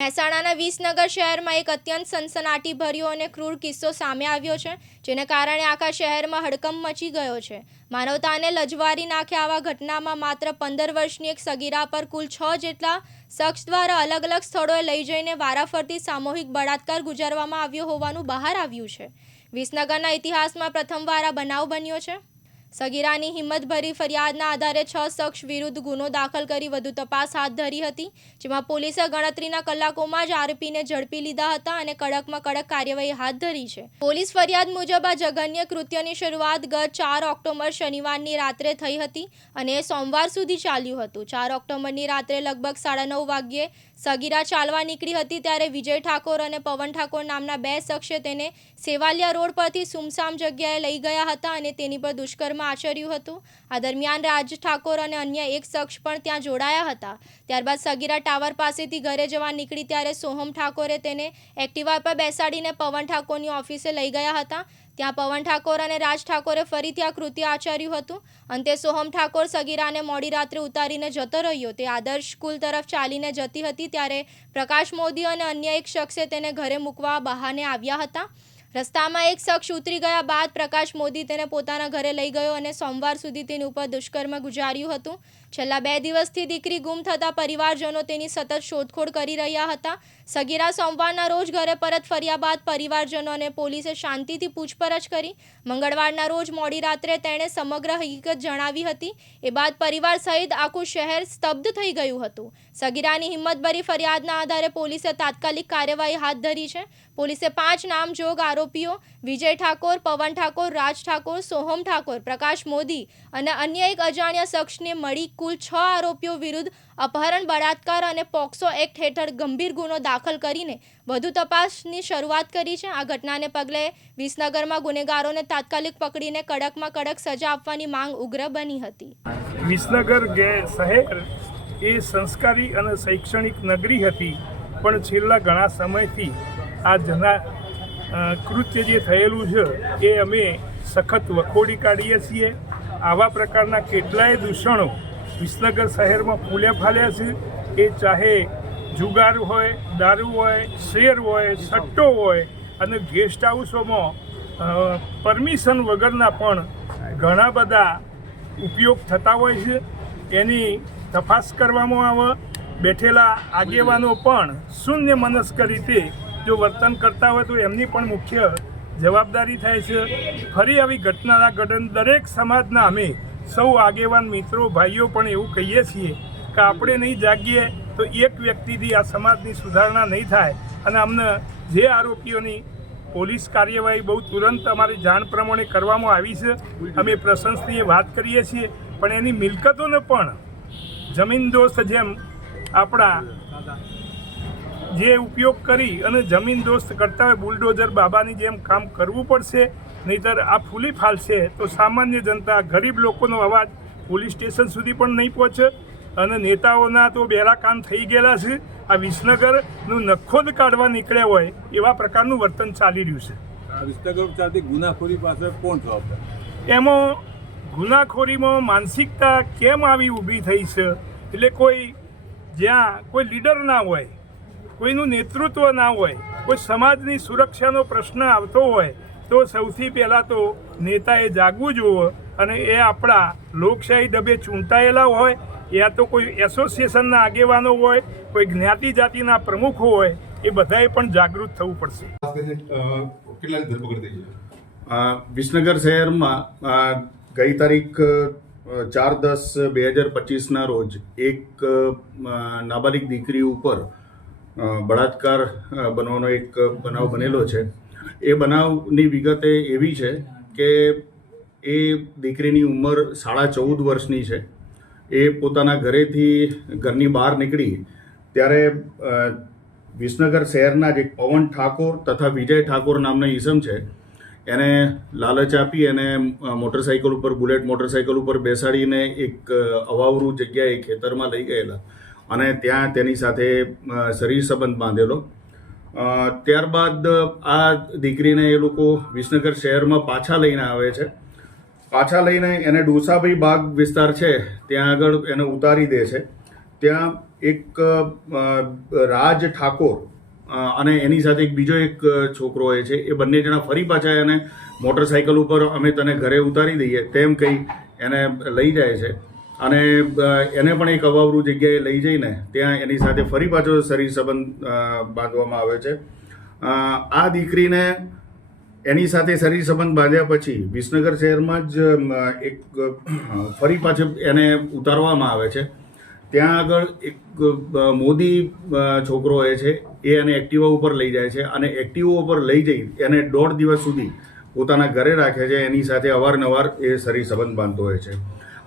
મહેસાણાના વિસનગર શહેરમાં એક અત્યંત સનસનાટીભર્યો અને ક્રૂર કિસ્સો સામે આવ્યો છે, જેને કારણે આખા શહેરમાં હડકંપ મચી ગયો છે। માનવતાને લજવારી નાખે આવા ઘટનામાં માત્ર 15 વર્ષની એક સગીરા પર કુલ 6 જેટલા શખ્સ દ્વારા અલગ અલગ સ્થળોએ લઈ જઈને વારાફરતી સામૂહિક બળાત્કાર ગુજારવામાં આવ્યો હોવાનું બહાર આવ્યું છે। વિસનગરના ઇતિહાસમાં પ્રથમવાર આ બનાવ બન્યો છે। સગીરાની હિંમતભરી ફરિયાદના આધારે 6 શખ્સ વિરુદ્ધ ગુનો દાખલ કરી વધુ તપાસ હાથ ધરી હતી, જેમાં પોલીસે ગણતરીના કલાકોમાં જ આરોપીને ઝડપી લીધા હતા અને કડકમાં કડક કાર્યવાહી હાથ ધરી છે। પોલીસ ફરિયાદ મુજબ આ જઘન્ય કૃત્યની શરૂઆત ગત 4 ઓક્ટોબર શનિવારની રાત્રે થઈ હતી અને સોમવાર સુધી ચાલ્યું હતું। 4 ઓક્ટોબરની રાત્રે લગભગ 9:30 વાગ્યે સગીરા ચાલવા નીકળી હતી, ત્યારે વિજય ઠાકોર અને પવન ઠાકોર નામના 2 શખ્સે તેને સેવાલિયા રોડ પરથી સુમસામ જગ્યાએ લઈ ગયા હતા અને તેની પર દુષ્કર્મ આચર્યું હતું। આ દરમિયાન રાજ ઠાકોર અને અન્ય એક શખ્સ પણ ત્યાં જોડાયા હતા। ત્યારબાદ સગીરા ટાવર પાસેથી ઘરે જવા નીકળી ત્યારે સોહમ ઠાકોરે તેને એક્ટિવા પર બેસાડીને પવન ઠાકોરની ઓફિસે લઈ ગયા હતા। ત્યાં પવન ઠાકોર અને રાજ ઠાકોરે ફરીથી આ કૃત્ય આચર્યું હતું। અંતે સોહમ ઠાકોર સગીરાને મોડી રાત્રે ઉતારીને જતો રહ્યો। તે આદર્શ સ્કૂલ તરફ ચાલીને જતી હતી ત્યારે પ્રકાશ મોદી અને અન્ય એક શખ્સે તેને ઘરે મૂકવા બહાને આવ્યા હતા। રસ્તામાં એક શખ્સ ઉતરી ગયા બાદ પ્રકાશ મોદી તેને પોતાના ઘરે લઈ ગયો અને સોમવાર સુધી તેની ઉપર દુષ્કર્મ ગુજાર્યું હતું। છેલ્લા 2 દિવસથી દીકરી ગુમ થતા પરિવારજનો તેની સતત શોધખોળ કરી રહ્યા હતા। સગીરા સોમવારના રોજ ઘરે પરત ફર્યા બાદ પરિવારજનો અને પોલીસે શાંતિથી પૂછપરછ કરી। મંગળવારના રોજ મોડી રાત્રે તેણે સમગ્ર હકીકત જણાવી હતી। એ બાદ પરિવાર સહિત આખું શહેર સ્તબ્ધ થઈ ગયું હતું। સગીરાની હિંમતભરી ફરિયાદના આધારે પોલીસે તાત્કાલિક કાર્યવાહી હાથ ધરી છે। પોલીસે 5 નામજોગ આરોપીઓ વિજય ઠાકોર, પવન ઠાકોર, રાજ ઠાકોર, સોહમ ઠાકોર, પ્રકાશ મોદી અને અન્ય એક અજાણ્યા શખ્સને મળી કુલ 6 આરોપીઓ વિરુદ્ધ અપહરણ, બળાત્કાર અને પોક્સો એક્ટ હેઠળ ગંભીર ગુનો દાખલ કરીને વધુ તપાસની શરૂઆત કરી છે। આ ઘટનાને પગલે વિસનગરમાં ગુનેગારોને તાત્કાલિક પકડીને કડકમાં કડક સજા આપવાની માંગ ઉગ્ર બની હતી। વિસનગર શહેર એ સંસ્કારી અને શૈક્ષણિક નગરી હતી, પણ છેલ્લા ઘણા સમયથી આ કૃત્ય જે થયેલું છે એ અમે સખત વખોડી કાઢીએ છીએ। આવા પ્રકારના કેટલાય દૂષણો વિસનગર શહેરમાં ફૂલે ફાલ્યા છે। એ ચાહે જુગાર હોય, દારૂ હોય, શેર હોય, સટ્ટો હોય અને ગેસ્ટ હાઉસોમાં પરમિશન વગરના પણ ઘણા બધા ઉપયોગ થતા હોય છે। એની તપાસ કરવામાં આવે। બેઠેલા આગેવાનો પણ શૂન્ય મનસ્ક રીતે જો વર્તન કરતા હોય તો એમની પણ મુખ્ય જવાબદારી થાય છે। ફરી આવી ઘટનાના ઘડન દરેક સમાજના અમે સૌ આગેવાન મિત્રો, ભાઈઓ પણ એવું કહીએ છીએ કે આપણે નહીં જાગીએ તો એક વ્યક્તિથી આ સમાજની સુધારણા નહીં થાય અને અમને જે આરોપીઓની પોલીસ કાર્યવાહી બહુ તુરંત અમારી જાણ પ્રમાણે કરવામાં આવી છે, અમે પ્રશંસનીય વાત કરીએ છીએ। પણ એની મિલકતોને પણ જમીનદોસ્ત જેમ આપણા જે ઉપયોગ કરી અને જમીનદોસ્ત કરતા હોય બુલડોઝર બાબાની જેમ કામ કરવું પડશે, નહીંતર આ ફૂલી ફાલશે તો સામાન્ય જનતા, ગરીબ લોકોનો અવાજ પોલીસ સ્ટેશન સુધી પણ નહીં પહોંચે અને નેતાઓના તો બેરા કાન થઈ ગયેલા છે। આ વિસનગરનું નખોદ કાઢવા નીકળ્યા હોય એવા પ્રકારનું વર્તન ચાલી રહ્યું છે। વિસનગર ચાલતી ગુનાખોરી પાસે કોણ જવાબદાર? એમાં ગુનાખોરીમાં માનસિકતા કેમ આવી ઊભી થઈ છે? એટલે જ્યાં કોઈ લીડર ના હોય, કોઈનું નેતૃત્વ ના હોય, કોઈ સમાજની સુરક્ષાનો પ્રશ્ન આવતો હોય તો સૌથી પહેલાં તો નેતાએ જાગવું જોઈએ અને એ આપણા લોકશાહી ડબે ચૂંટાયેલા હોય, યા તો કોઈ એસોસિએશનના આગેવાનો હોય, કોઈ જ્ઞાતિ જાતિના પ્રમુખો હોય, એ બધાએ પણ જાગૃત થવું પડશે। વિસનગર શહેરમાં ગઈ તારીખ 4/10/2025ના રોજ એક નાબાલિગ દીકરી ઉપર બળાત્કાર બનવાનો એક બનાવ બનેલો છે। એ બનાવની વિગતે એવી છે કે એ દીકરીની ઉંમર 14.5 વર્ષની છે। એ પોતાના ઘરની બહાર નીકળી ત્યારે વિસનગર શહેરના જે પવન ઠાકોર તથા વિજય ઠાકોર નામના ઈસમ છે એને લાલચ આપી અને મોટરસાઇકલ ઉપર, બુલેટ મોટરસાઇકલ ઉપર બેસાડીને એક અવાવરું જગ્યાએ ખેતરમાં લઈ ગયેલા અને ત્યાં તેની સાથે શરીર સંબંધ બાંધેલો। ત્યારબાદ આ દીકરીને એ લોકો વિસનગર શહેરમાં પાછા લઈને આવે છે। પાછા લઈને એને ડોસાભાઈ બાગ વિસ્તાર છે ત્યાં આગળ એને ઉતારી દે છે। ત્યાં એક રાજ ઠાકોર અને એની સાથે એક બીજો એક છોકરો હોય છે. એ બંને જણા ફરી પાછા એને મોટરસાઇકલ ઉપર અમે તને ઘરે ઉતારી દઈએ તેમ કહી એને લઈ જાય છે અને એને પણ એક અવાવરૂ જગ્યાએ લઈ જઈને ત્યાં એની સાથે ફરી પાછો શરીર સંબંધ બાંધવામાં આવે છે. આ દીકરીને એની સાથે શરીર સંબંધ બાંધ્યા પછી વિસનગર શહેરમાં જ એક ફરી પાછું એને ઉતારવામાં આવે છે. ત્યાં આગળ એક મોદી છોકરો હોય છે, એ એને એક્ટિવા ઉપર લઈ જાય છે અને એક્ટિવા ઉપર લઈ જઈ એને 1.5 દિવસ સુધી પોતાના ઘરે રાખે છે. એની સાથે અવારનવાર એ શરીર સંબંધ બાંધતો હોય છે.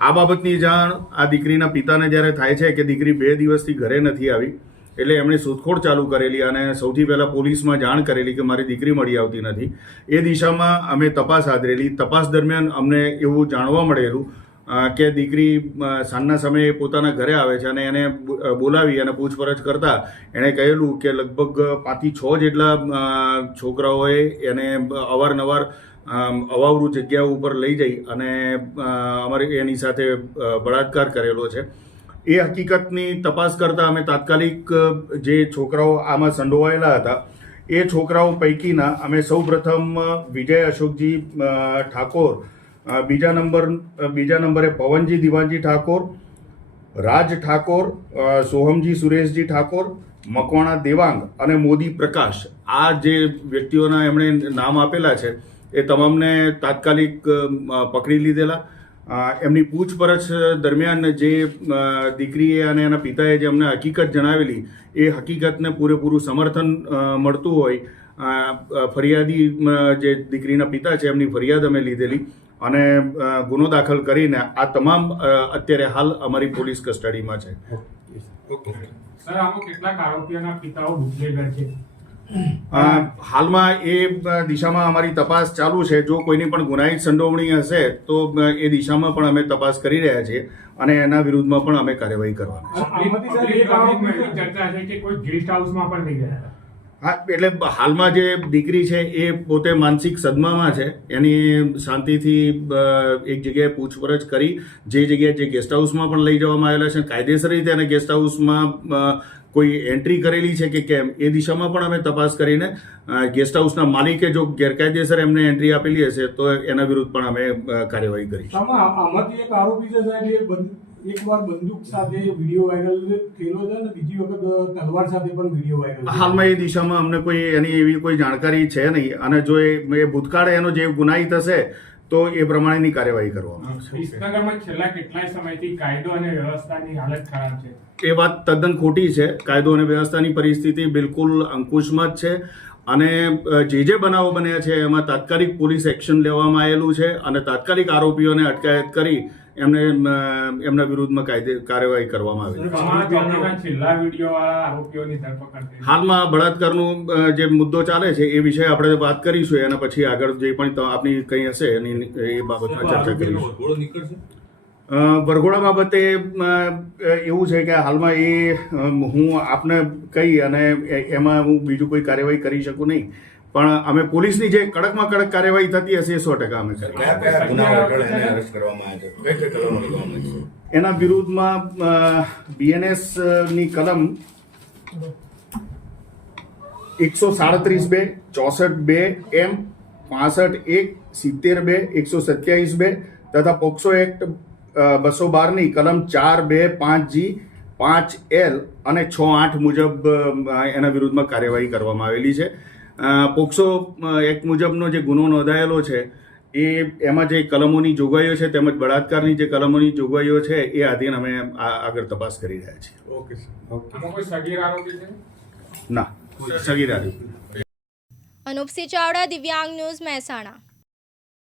આ બાબતની જાણ આ દીકરીના પિતાને જ્યારે થાય છે કે દીકરી 2 દિવસથી ઘરે નથી આવી, એટલે એમણે શોધખોળ ચાલુ કરેલી અને સૌથી પહેલાં પોલીસમાં જાણ કરેલી કે મારી દીકરી મળી આવતી નથી. એ દિશામાં અમે તપાસ આદરેલી. તપાસ દરમિયાન અમને એવું જાણવા મળેલું કે દીકરી સાંજના સમયે પોતાના ઘરે આવે છે અને એને બોલાવી અને પૂછપરછ કરતા એણે કહેલું કે લગભગ 5 થી 6 જેટલા છોકરાઓએ એને અવારનવાર અવાવરૂ જગ્યાઓ ઉપર લઈ જઈ અને અમારે એની સાથે બળાત્કાર કરેલો છે. એ હકીકતની તપાસ કરતાં અમે તાત્કાલિક જે છોકરાઓ આમાં સંડોવાયેલા હતા એ છોકરાઓ પૈકીના અમે સૌપ્રથમ વિજય અશોકજી ઠાકોર, બીજા નંબરે પવનજી દિવાનજી ઠાકોર, રાજ ઠાકોર, સોહમજી સુરેશજી ઠાકોર, મકવાણા દેવાંગ અને મોદી પ્રકાશ, આ જે વ્યક્તિઓના એમણે નામ આપેલા છે એ તમામને તાત્કાલિક પકડી લીધેલા. એમની પૂછપરછ દરમિયાન જે દીકરીએ અને એના પિતાએ જે અમને હકીકત જણાવેલી એ હકીકતને પૂરેપૂરું સમર્થન મળતું હોય ફરિયાદી જે દીકરીના પિતા છે એમની ફરિયાદ અમે લીધેલી અને ગુનો દાખલ કરીને આ તમામ અત્યારે હાલ અમારી પોલીસ કસ્ટડીમાં છે. સર, આમાં કેટલાક આરોપીઓના પિતાઓ બુટલેગર છે? હાલમાં એ દિશામાં અમારી તપાસ ચાલુ છે. જો કોઈની પણ ગુનાહિત સંડોવણી હશે તો એ દિશામાં પણ અમે તપાસ કરી રહ્યા છીએ અને એના વિરુદ્ધમાં પણ અમે કાર્યવાહી કરવાના આમાંથી ચર્ચા છે કે કોઈ ગેસ્ટ હાઉસમાં પણ લઈ ગયા. હા, એટલે હાલમાં જે દીકરી છે એ પોતે માનસિક સદમામાં છે. એની શાંતિથી એક જગ્યાએ પૂછપરછ કરી જે જગ્યાએ જે ગેસ્ટ હાઉસમાં પણ લઈ જવામાં આવેલા છે કાયદેસર રીતે અને ગેસ્ટ હાઉસમાં કોઈ એન્ટ્રી કરેલી છે કે કેમ એ દિશામાં પણ અમે તપાસ કરીને ગેસ્ટ હાઉસના માલિકે જો ગેરકાયદેસર એમને એન્ટ્રી આપેલી હશે તો એના વિરુદ્ધ પણ અમે કાર્યવાહી કરીશું. આમાંથી એક આરોપી છે સાહેબ, એકવાર બંદૂક સાથે વિડીયો વાયરલ થયેલો છે અને બીજી વખત તલવાર સાથે પણ વિડીયો વાયરલ. હાલમાં એ દિશામાં અમને કોઈ એની એવી કોઈ જાણકારી છે નહીં અને જો એ ભૂતકાળ એનો જે ગુનાહિત હશે તો એ પ્રમાણેની કાર્યવાહી કરવામાં આવશે. વિસનગરમાં છેલ્લા કેટલાય સમયથી કાયદો અને વ્યવસ્થાની હાલત ખરાબ છે. એ વાત તદ્દન ખોટી છે. કાયદો અને વ્યવસ્થાની પરિસ્થિતિ બિલકુલ અંકુશમાં જ છે અને જે બનાવો બન્યા છે એમાં તાત્કાલિક પોલીસ એક્શન લેવામાં આવેલું છે અને તાત્કાલિક આરોપીઓને અટકાયત કરી એમના વિરુદ્ધમાં કાર્યવાહી કરવામાં આવી છે. હાલમાં બળાત્કારનો જે મુદ્દો ચાલે છે એ વિશે આપણે વાત કરીશું. એના પછી આગળ જે પણ આપની કંઈ હશે એની એ બાબતમાં ચર્ચા કરીશું. વરઘોડા બાબતે એવું છે કે હાલમાં એ હું આપને કહી અને એમાં હું બીજું કોઈ કાર્યવાહી કરી શકું નહીં, પણ અમે પોલીસની જે કડકમાં કડક કાર્યવાહી થતી હશે એ 100% અમે કરીશું. એના વિરુદ્ધમાં BNS ની કલમ 137(2), 64(2) M, 65(1), 70(2), 127(2) તથા પોક્સો એક્ટ 212 ની કલમ 4(2), 5G, 5L અને 6(8) મુજબ એના વિરુદ્ધમાં કાર્યવાહી કરવામાં આવેલી છે. પોક્સો એક્ટ મુજબનો જે ગુનો નોંધાયેલો છે એમાં જે કલમોની જોગવાઈઓ છે તેમજ બળાત્કારની જે કલમોની જોગવાઈઓ છે એ આધીન અમે આગળ તપાસ કરી રહ્યા છીએ. Okay sir. કોઈ સગીર આરોપી છે? ના, સગીર આરોપી. અનુપસિંહ ચાવડા, દિવ્યાંગ ન્યૂઝ, મહેસાણા.